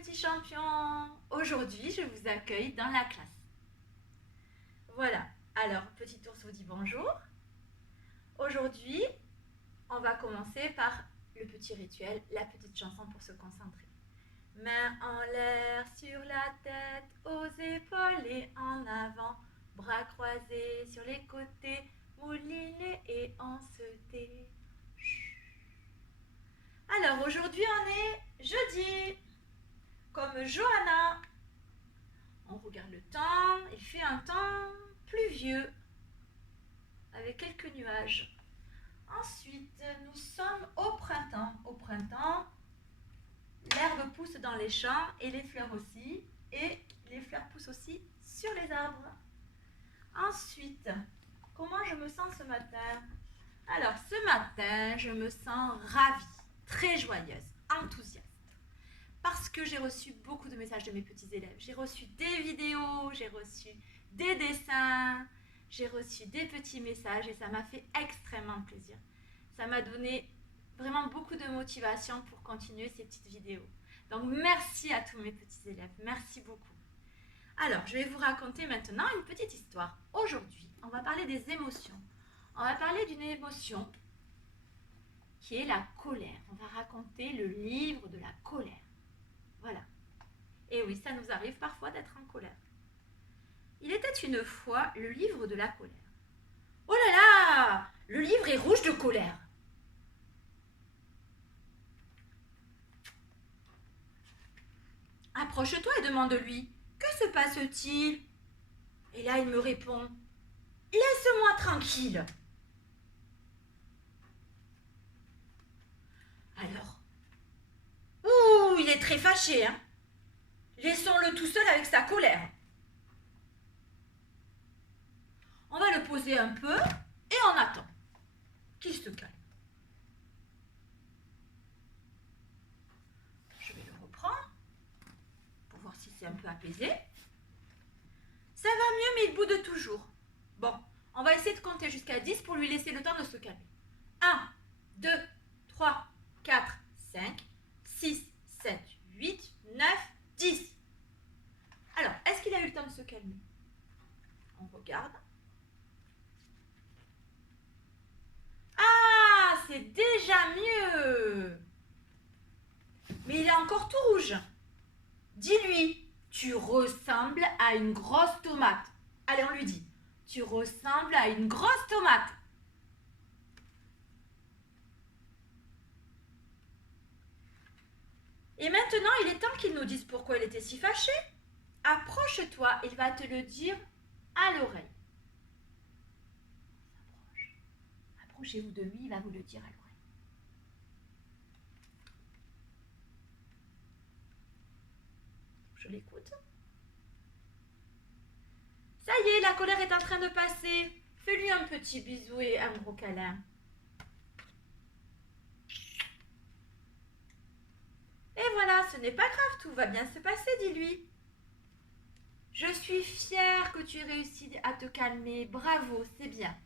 petits champions. Aujourd'hui, je vous accueille dans la classe. Voilà, alors petit ours vous dit bonjour. Aujourd'hui, on va commencer par le petit rituel, la petite chanson pour se concentrer. Mains en l'air, sur la tête, aux épaules et en avant. Bras croisés sur les côtés, moulinés et en se tait. Alors aujourd'hui on est jeudi. Comme Johanna. On regarde le temps, il fait un temps pluvieux avec quelques nuages. Ensuite, nous sommes au printemps. Au printemps, l'herbe pousse dans les champs et les fleurs aussi. Et les fleurs poussent aussi sur les arbres. Ensuite, comment je me sens ce matin? Alors, ce matin, je me sens ravie, très joyeuse, enthousiaste. Parce que j'ai reçu beaucoup de messages de mes petits élèves. J'ai reçu des vidéos, j'ai reçu des dessins, j'ai reçu des petits messages et ça m'a fait extrêmement plaisir. Ça m'a donné vraiment beaucoup de motivation pour continuer ces petites vidéos. Donc merci à tous mes petits élèves, merci beaucoup. Alors, je vais vous raconter maintenant une petite histoire. Aujourd'hui, on va parler des émotions. On va parler d'une émotion qui est la colère. On va raconter le livre de la colère. Voilà. Et oui, ça nous arrive parfois d'être en colère. Il était une fois le livre de la colère. Oh là là! Le livre est rouge de colère. Approche-toi et demande-lui, que se passe-t-il? Et là, il me répond, laisse-moi tranquille. Alors, ouh, il est très fâché, hein? Laissons-le tout seul avec sa colère. On va le poser un peu et on attend qu'il se calme. Je vais le reprendre pour voir si c'est un peu apaisé. Ça va mieux, mais il boude toujours. Bon, on va essayer de compter jusqu'à 10 pour lui laisser le temps de se calmer. 1, 2, 3, 4, 5, 6, 7, 8, 9, 10. Alors, est-ce qu'il a eu le temps de se calmer? On regarde. Ah, c'est déjà mieux. Mais il est encore tout rouge. Dis-lui, tu ressembles à une grosse tomate. Allez, on lui dit, tu ressembles à une grosse tomate. Et maintenant, il est temps qu'il nous dise pourquoi il était si fâché. Approche-toi, il va te le dire à l'oreille. Approchez-vous de lui, il va vous le dire à l'oreille. Je l'écoute. Ça y est, la colère est en train de passer. Fais-lui un petit bisou et un gros câlin. Et voilà, ce n'est pas grave, tout va bien se passer, dis-lui. Je suis fière que tu aies réussi à te calmer. Bravo, c'est bien.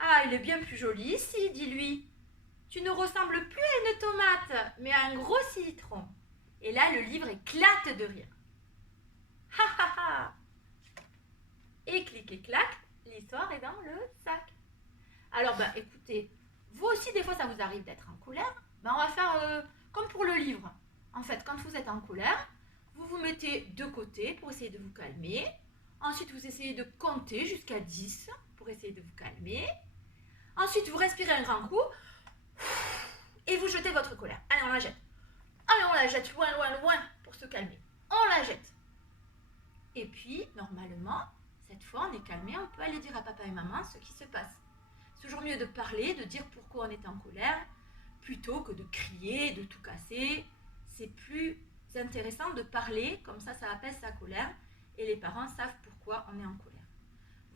Ah, il est bien plus joli ici, dis-lui. Tu ne ressembles plus à une tomate, mais à un gros citron. Et là, le livre éclate de rire. Ha ha ha! Et clic et clac, l'histoire est dans le sac. Alors, écoutez, vous aussi, des fois, ça vous arrive d'être en colère. On va faire comme pour le livre. En fait, quand vous êtes en colère, vous vous mettez de côté pour essayer de vous calmer. Ensuite, vous essayez de compter jusqu'à 10 pour essayer de vous calmer. Ensuite, vous respirez un grand coup et vous jetez votre colère. Allez, on la jette. Allez, on la jette loin, loin, loin pour se calmer. On la jette. Et puis, normalement, cette fois, on est calmé. On peut aller dire à papa et maman ce qui se passe. C'est toujours mieux de parler, de dire pourquoi on est en colère, plutôt que de crier, de tout casser. C'est plus intéressant de parler, comme ça apaise sa colère et les parents savent pourquoi on est en colère.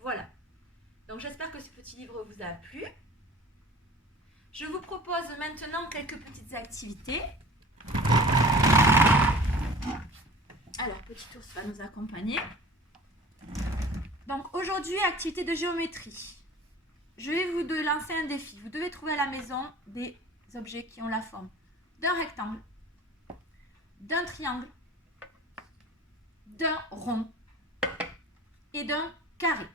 Voilà. Donc j'espère que ce petit livre vous a plu. Je vous propose maintenant quelques petites activités. Alors, petit ours va nous accompagner. Donc aujourd'hui, activité de géométrie. Je vais vous lancer un défi. Vous devez trouver à la maison des objets qui ont la forme d'un rectangle, d'un triangle, d'un rond et d'un carré.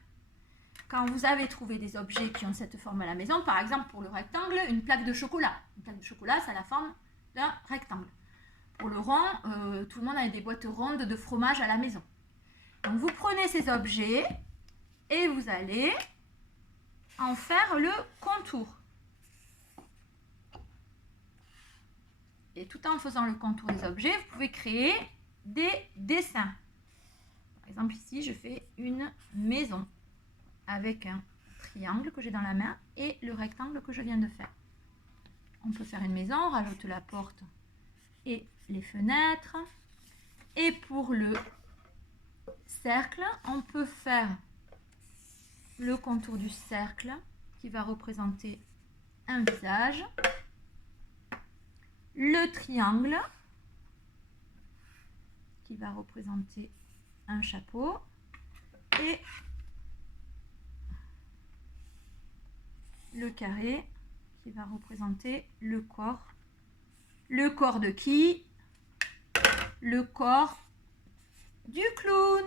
Quand vous avez trouvé des objets qui ont cette forme à la maison, par exemple pour le rectangle, une plaque de chocolat. Une plaque de chocolat, ça a la forme d'un rectangle. Pour le rond, tout le monde a des boîtes rondes de fromage à la maison. Donc vous prenez ces objets et vous allez en faire le contour. Et tout en faisant le contour des objets, vous pouvez créer des dessins. Par exemple, ici, je fais une maison avec un triangle que j'ai dans la main et le rectangle que je viens de faire. On peut faire une maison, on rajoute la porte et les fenêtres. Et pour le cercle, on peut faire le contour du cercle qui va représenter un visage. Le triangle qui va représenter un chapeau et le carré qui va représenter le corps. Le corps de qui? Le corps du clown.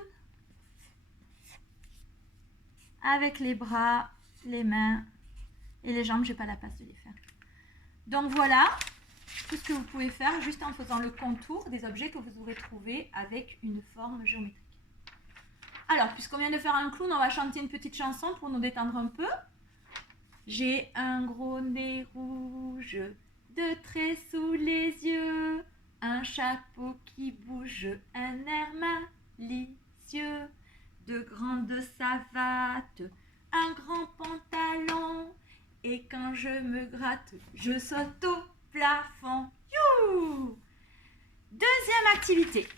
Avec les bras, les mains et les jambes, j'ai pas la place de les faire. Donc voilà tout ce que vous pouvez faire juste en faisant le contour des objets que vous aurez trouvés avec une forme géométrique. Alors, puisqu'on vient de faire un clown, on va chanter une petite chanson pour nous détendre un peu. J'ai un gros nez rouge, deux traits sous les yeux, un chapeau qui bouge, un air malicieux, de grandes savates, un grand pantalon, et quand je me gratte, je saute au plafond. Youhou! Deuxième activité.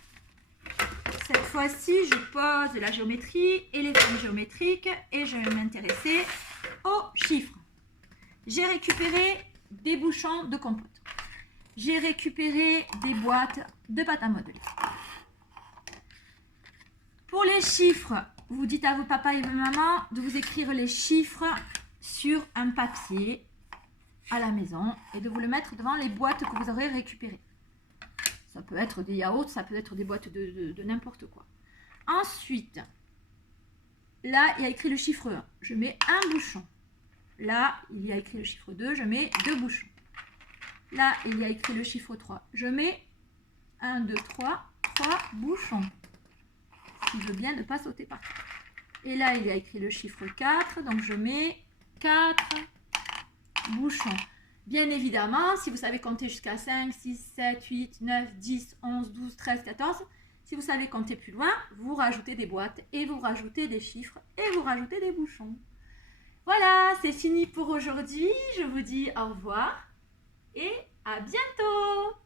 Cette fois-ci, je pose la géométrie et les formes géométriques et je vais m'intéresser aux chiffres. J'ai récupéré des bouchons de compote. J'ai récupéré des boîtes de pâte à modeler. Pour les chiffres, vous dites à vos papas et vos mamans de vous écrire les chiffres sur un papier à la maison et de vous le mettre devant les boîtes que vous aurez récupérées. Ça peut être des yaourts, ça peut être des boîtes de n'importe quoi. Ensuite, là, il y a écrit le chiffre 1. Je mets un bouchon. Là, il y a écrit le chiffre 2. Je mets 2 bouchons. Là, il y a écrit le chiffre 3. Je mets 1, 2, 3 bouchons. Si je veux bien ne pas sauter par terre. Et là, il y a écrit le chiffre 4. Donc, je mets 4 bouchons. Bien évidemment, si vous savez compter jusqu'à 5, 6, 7, 8, 9, 10, 11, 12, 13, 14, si vous savez compter plus loin, vous rajoutez des boîtes et vous rajoutez des chiffres et vous rajoutez des bouchons. Voilà, c'est fini pour aujourd'hui. Je vous dis au revoir et à bientôt.